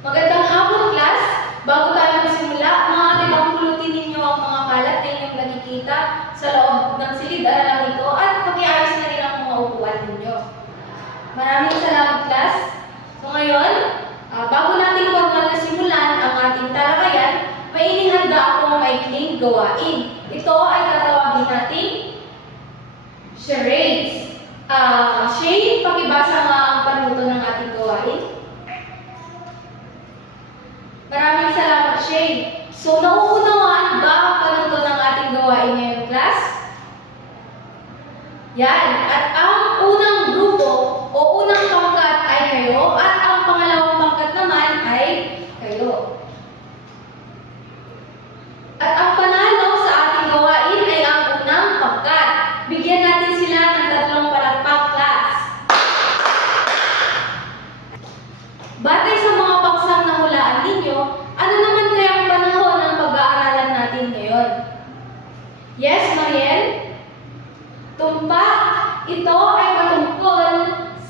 Magandang hapon, class! Bago tayo magsimula, maaari bang pulutin ninyo ang mga kalat na inyong nakikita sa loob ng silid-aralang ito at pag-iayos na rin ang mga upuan ninyo. Maraming salamat, class! So ngayon, bago natin formal na simulan ang ating talakayan, may inihanda akong maikling gawain. Ito ay tatawagin natin charades. Shane, pakibasa nga ang panuto ng ating gawain. Maraming salamat, Shane. So, nauunawaan ba ang panuto ng ating gawain ngayon, class? Yan. At ang unang grupo o unang pangkat ay kayo at ang pangalawang pangkat naman ay kayo. At ang panalo sa ating gawain ay ang unang pangkat. Bigyan natin sila ng 3 palakpak, class. Batay sa mga paksang nahulaan ninyo, ano naman kaya ang panahon ng pag-aaralan natin ngayon? Yes, Mariel? Tumpak, ito ay patungkol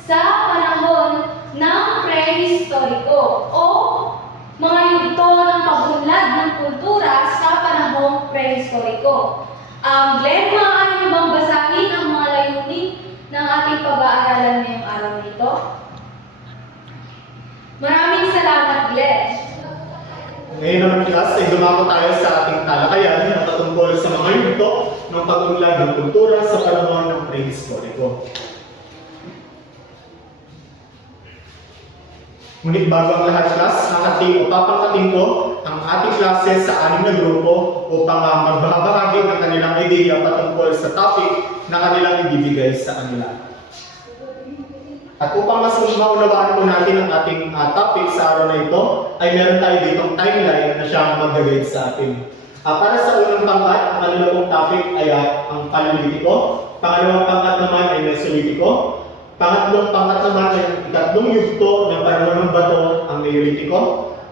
sa panahon ng prehistoriko o mga yugto ng pagunlad ng kultura sa panahong prehistoriko. Glenn, maaari niyo bang basahin ang mga layunin ng ating pag-aaralan ngayong araw na ito? Maraming salamat, Glenn. Ngayon naman, class, ay dumako tayo sa ating talakayan na patungkol sa mga yugto ng pagunlad ng kultura sa panahon ng prehistoriko. Ngunit bago ang lahat, class, papangkatin ko ang ating klase sa 6 na grupo upang magbahagi ng kanilang ideya patungkol sa topic na kanilang ibibigay sa kanila. At upang mas maunawaan po natin ang ating topic sa araw na ito, ay meron tayo ditong timeline na siyang mag-guide sa atin. Para sa unang pangkat, ang kanilang pong topic ay ang Paleolitiko. Pangalawang pangkat naman ay Mesolitiko. Pangatlong pangkat naman ay ang ikatlong yugto ng panahon ng bato, ang Neolitiko.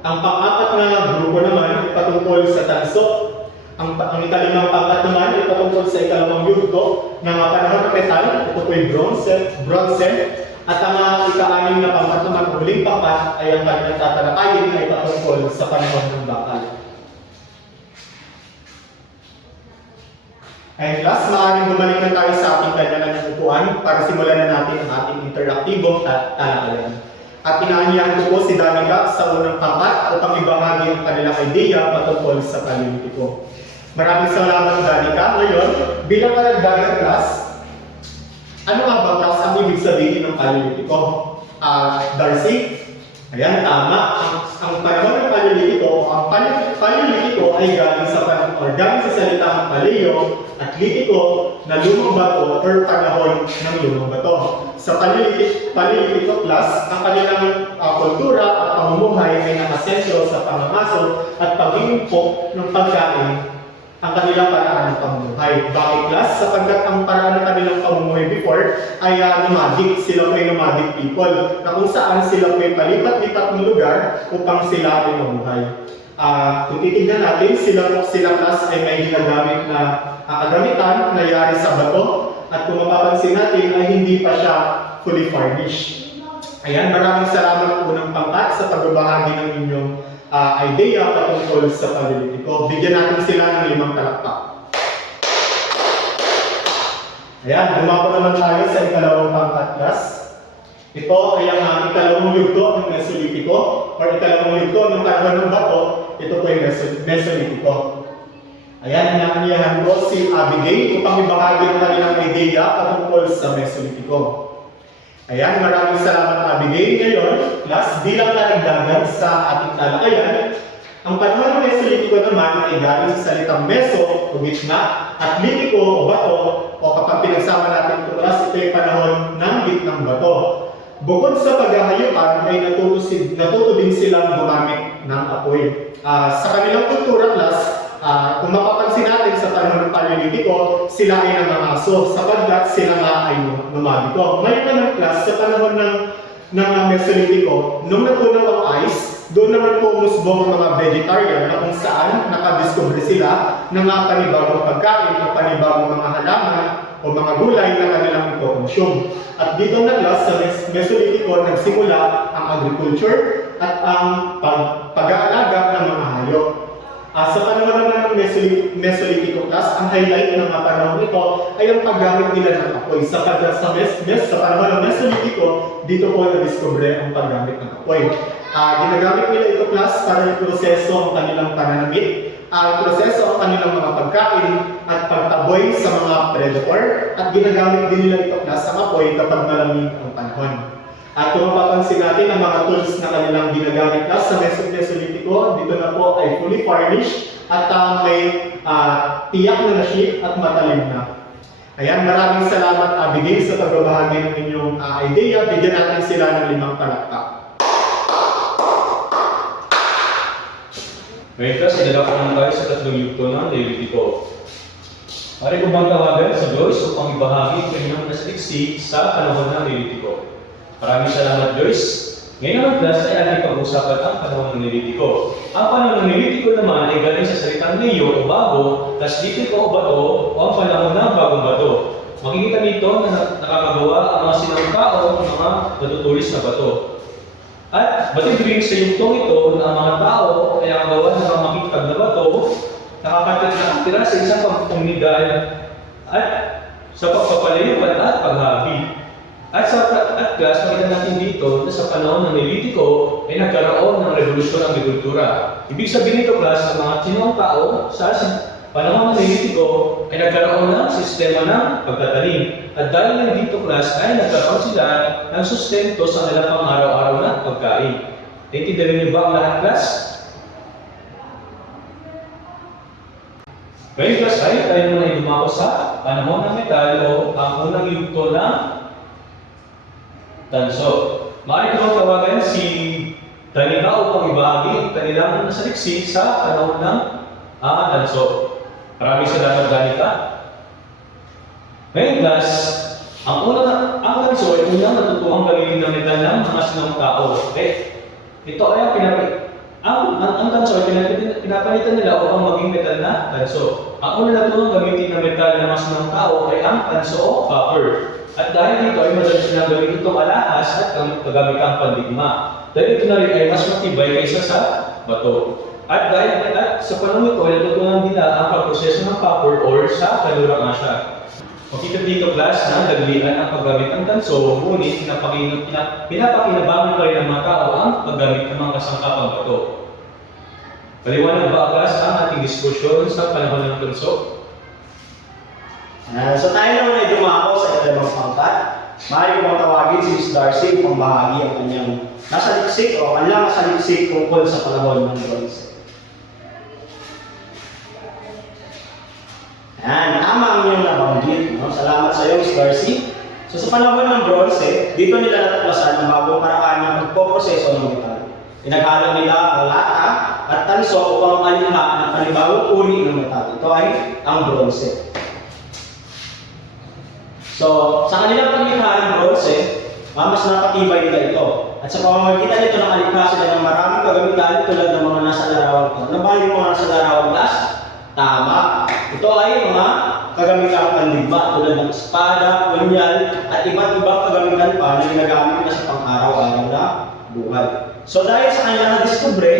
Ang pang-apat na grupo naman ay patungkol sa tanso. Ang ikalimang pangkat naman ay patungkol sa ikalawang yugto ng panahon ng metal. Ito po ay bronze. At ang ika-6 na pangkat naman, huling pangkat ay ang kanilang tatalakayin ay patungkol sa panahon ng bakal. Ay class, maaaring bumalik na tayo sa ating kanya-kanyang upuan para simulan na natin ang ating interaktibong talakayan. At inaanyahan ko po si Danica sa unang pangkat upang ibahagi ang kanilang ideya patungkol sa Paleolitiko. Maraming salamat, Danica. Ngayon, bilang karagdagan, class, ano nga ba, class, ang ibig sabihin ng Paleolitiko? Darcy? Ayan, tama. Ang panahon ng Paleolitiko ay galing sa salitang paleo at litiko na lumang bato or panahon ng lumang bato. Sa Paleolitiko, class, ang kanilang kultura at pamumuhay ay nakasentro sa pangamaso at pag-iimpok ng pagkain ang kanilang paraan ng pamumuhay. Bakit, class? Sapagkat ang paraan ng kanilang pamumuhay before ay nomadic. Sila ay nomadic people na kung saan sila ay palipat-lipat ng lugar upang sila ay mamuhay. Kung titignan natin, sila class ay may ginagamit na kagamitan na yari sa bato at kung mapapansin natin ay hindi pa siya fully furnished. Ayan, maraming salamat po ng pangkat sa pagbabahagi ng inyong idea patungkol sa Paleolitiko. Bigyan natin sila ng 5 palakpak. Ayan, dumako naman tayo sa ikalawang pangkat, class. Ito ay ang ikalawang yugto ng Mesolitiko or ikalawang yugto ng panahon ng bato. Ito po ay Mesolitiko. Ayan, inaanyahan ko si Abigail upang ibahagi ng kanilang idea patungkol sa Mesolitiko. Ayan, maraming salamat, Abigail. Ngayon, class, bilang karagdagan sa ating talakayan, ang panahon ng Mesolitiko naman ay galing sa salitang meso o gitna at litiko o bato o kapag pinagsama natin ito, class, ito ay panahon ng gitnang bato. Bukod sa paghahayupan ay natuto din silang gumamit ng apoy. Sa kanilang kultura, class, kung mapapansin natin sa panahon ng Paleolitiko, sila ay nangangaso sapagkat sila nga ay nomadiko. Ngayon naman, class, sa panahon ng Mesolitiko, nung natunaw ang ice, doon naman po umusbong ang mga vegetarian na kung saan nakadiscover sila ng mga panibagong pagkain o panibagong mga halaman o mga gulay na kanilang iko-consume. At dito na, class, sa Mesolitiko nagsimula ang agriculture at ang pag-aalaga ng mga hayop. Sa panahon naman ng Mesolitico class, ang highlight ng mga panahon nito ay ang paggamit nila ng apoy. Sa panahon ng Mesolitico, dito po na-discover ang paggamit ng apoy. Ginagamit nila ito class para i-proseso ang kanilang pananamit, proseso ang kanilang mga pagkain at pagtaboy sa mga predator, at ginagamit din nila ito class ang apoy kapag malamig ang panahon. At kung mapapansin natin ang mga tools na kanilang ginagamit na sa Mesolitico, dito na po ay fully furnished at may tiyak na sheet at matalim na. Ayan, maraming salamat Abigail sa pagbabahagi ng inyong idea. Bigyan natin sila ng 5 palakpak. Ngayon class, idalak naman tayo sa 3 yugto ng Levitico. Pare ko bang tawagan sa Joyce upang ibahagi ang kanyang nasaliksi sa panahon ng Levitico. Maraming salamat, Joyce. Ngayon ang class ay ating pag-usapan ang panahon ng Levitico. Ang panahon ng Levitico naman ay galing sa salitang Leo o bago, plus Levitico o bato o ang panahon ng bagong bato. Makikita dito na nakakagawa ang mga sinangkao ng mga natutulis na bato. At batid rin sa yugtong ito na ang mga tao ay nakagawa ng mga makikitag na bato, nakakatira sa isang pagpunidad at sa pagpapalayuan at paghabi. At class, makita natin dito na sa panahon ng Levitico ay nagkaroon ng revolusyon ng agrikultura. Ibig sabihin nito class, sa mga sinong tao sa panahon ng Levitico ay nagkaroon ng sistema ng pagtatanim. At dahil lang dito class ay nagkaroon sila ng sustento sa kanilang pang-araw-araw na pagkain. Naintindihan niyo ba ang lahat class? Ngayon class ay tayo muna ay dumako sa panahon ng metal o ang unang yugto ng tanso. Maaari ko tawagan si Danica upang ibahagi ang kanilang nasaliksi sa panahon ng tanso. Maraming salamat, Danica. Ngayon, class, ang tanso ay unang natutuhang gamitin ng metal ng mga sinong tao. Ito ay ang tanso ay pinapalitan nila upang maging metal na tanso. Ang unang natutuhang gamitin ng metal ng mga sinong tao ay ang tanso o copper. At dahil dito ay madalas silang gawin itong alahas at kagamitang pandigma. Dahil ito na rin ay mas matibay kaysa sa bato. At sa panahon ito ay natutunan nila ang pagproseso ng copper ore sa kanlurang Asya. Makita dito class na daglian ang paggamit ng tanso, ngunit pinapakinabangan pa rin ng mga tao ang paggamit ng mga kasangkapang bato. Paliwanag ba class ang ating diskusyon sa panahon ng tanso? So tayo naman ay dumako sa ikalawang pangkat. Maaari ko bang tawagin si Miss Darcy upang bahagi ang kanyang nasaliksik o kanilang nasaliksik tungkol sa panahon ng bronze. Ayan, tama ang inyong nabanggit. No? Salamat sa iyo, Miss Darcy. So sa panahon ng bronze, dito nila natuklasan ang bagong paraan ng pagpoproseso ng metal. Pinaghalo nila ang lata at tanso upang malinha ng panibagong uri ng metal. Ito ay ang bronze. So, sa kanilang paglikha ng bronze, mas napatibay nila ito. At sa pamamagitan nito nakalikha sila ng maraming kagamitan tulad ng mga nasa larawan ito. Nabali yung mga nasa larawan class? Tama. Ito ay mga kagamitan pandigma tulad ng espada, punyal, at iba't ibang kagamitan pa na ginagamit nila sa pang-araw-araw na buhay. So dahil sa kanilang na-discover,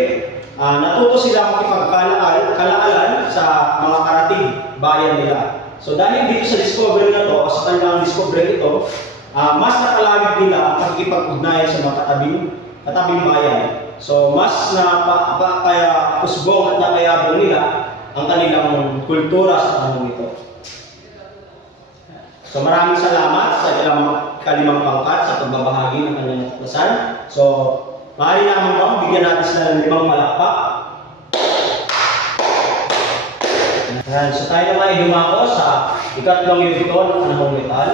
natuto sila makipagkalaalan sa mga karatig bayan nila. So dahil dito sa discovery na to, sa kanilang discovery ito, mas nakalagid nila ang pagkipag-ugnayan sa mga katabing bayan. So mas kaya kusbong at napayabong nila ang kanilang kultura sa panahon ito. So maraming salamat sa kalimang pangkat sa pagbabahagi ng kanilang natuklasan. So maaari naman bang bigyan natin sila ng 5 palakpak. Ayan, so tayo naman ay dumako sa ikatlong yugto ng panahong metal.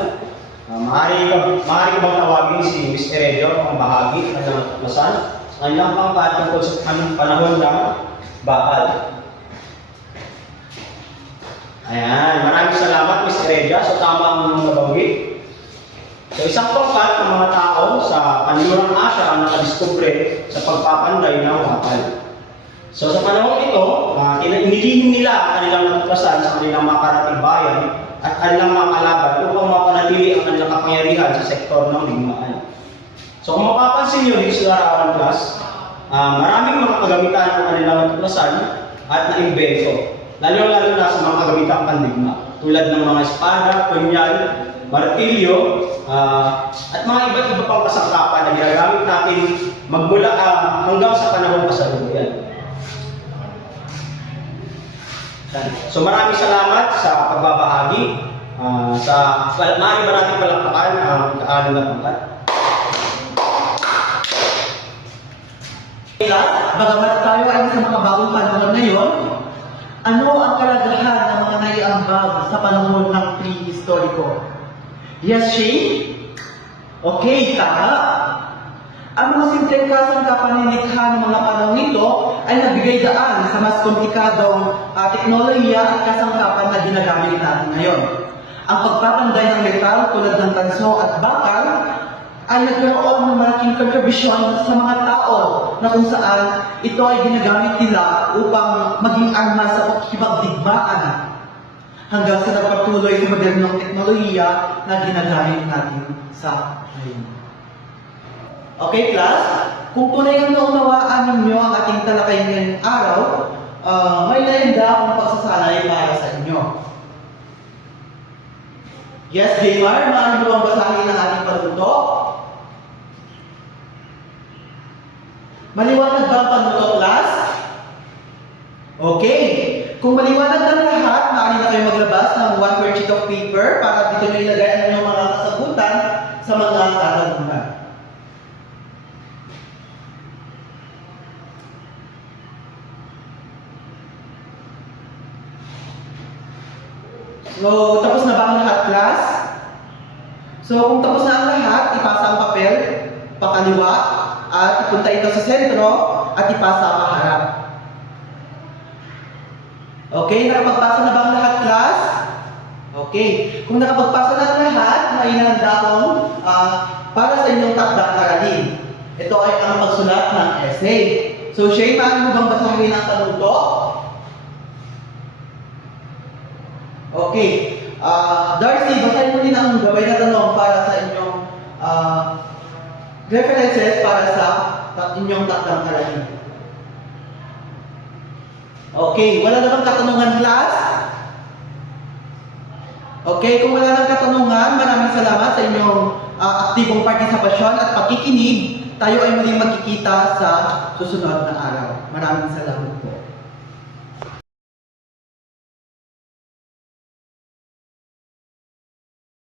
Maaari ko bang tawagin si Miss Heredia ang bahagi ng natuklasan sa kanilang pangkat tungkol sa panahon ng bakal. Ayan, maraming salamat Miss Heredia. So tama ang nabanggit. So isang pangkat ng mga tao sa kanlurang Asya ang nakadiskubre sa pagpapanday ng bakal. So sa panahon ito, inilihim nila ang kanilang natuklasan sa kanilang mga karatig bayan at kanilang mga kalaban upang mapanatili ang kanilang kapangyarihan sa sektor ng digmaan. So kung mapapansin nyo dito sa larawan class, maraming mga kagamitan ang kanilang natuklasan at naimbento. Lalo-lalo na sa mga kagamitang pandigma, tulad ng mga espada, punyal, martilyo, at mga iba't iba pang kasangkapan na ginagamit natin magmula hanggang sa panahon kasalukuyan. So maraming salamat sa pagbabahagi. Maaari ba natin palakpakan ang kaano na pangkat? Bagamat tayo ay sa mga bagong panahon ngayon, ano ang kalagahan ng mga naiambag sa panahon ng prehistoriko? Yes, Shane? Okay, tama. Ang mga simpleng kasangkapan na nilikha ng mga panahon nito ay nagbigay daan sa mas komplikadong teknolohiya at kasangkapan na ginagamit natin ngayon. Ang pagpapanday ng metal tulad ng tanso at bakal ay nagkaroon ng malaking kontribusyon sa mga tao na kung saan ito ay ginagamit nila upang maging armas sa pakikipagdigmaan hanggang sa nagpatuloy sa modernong teknolohiya na ginagamit natin sa ngayon. Okay, class? Kung tunay ang naunawaan ninyo ang ating talakay ngayong araw, may nainda akong pagsasanay para sa inyo. Yes, Jaymar, maaari mo bang basahin ang ating panuto? Maliwanag ba ang panuto, class? Okay. Kung maliwanag ng lahat, maaari na kayo maglabas ng 1/4 sheet of paper para dito nyo ilagay ang inyong mga kasagutan sa mga katanungan. So, tapos na ba ang lahat, class? So, kung tapos na ang lahat, ipasa ang papel pakaliwa at ipunta ito sa sentro at ipasa paharap. Okay, nakapagpasa na ba ang lahat, class? Okay, kung nakapagpasa na ang lahat, may inahanda akong para sa inyong takdang aralin. Ito ay ang pagsulat ng essay. So, Shay, paano mo bang basahin ang panuto? Okay. Darcy, basahin mo din ang gabay na tanong para sa inyong references para sa inyong takdang aralin. Okay, wala na bang katanungan, class? Okay, kung wala nang katanungan, maraming salamat sa inyong aktibong partisipasyon at pakikinig. Tayo ay muling magkikita sa susunod na araw. Maraming salamat po.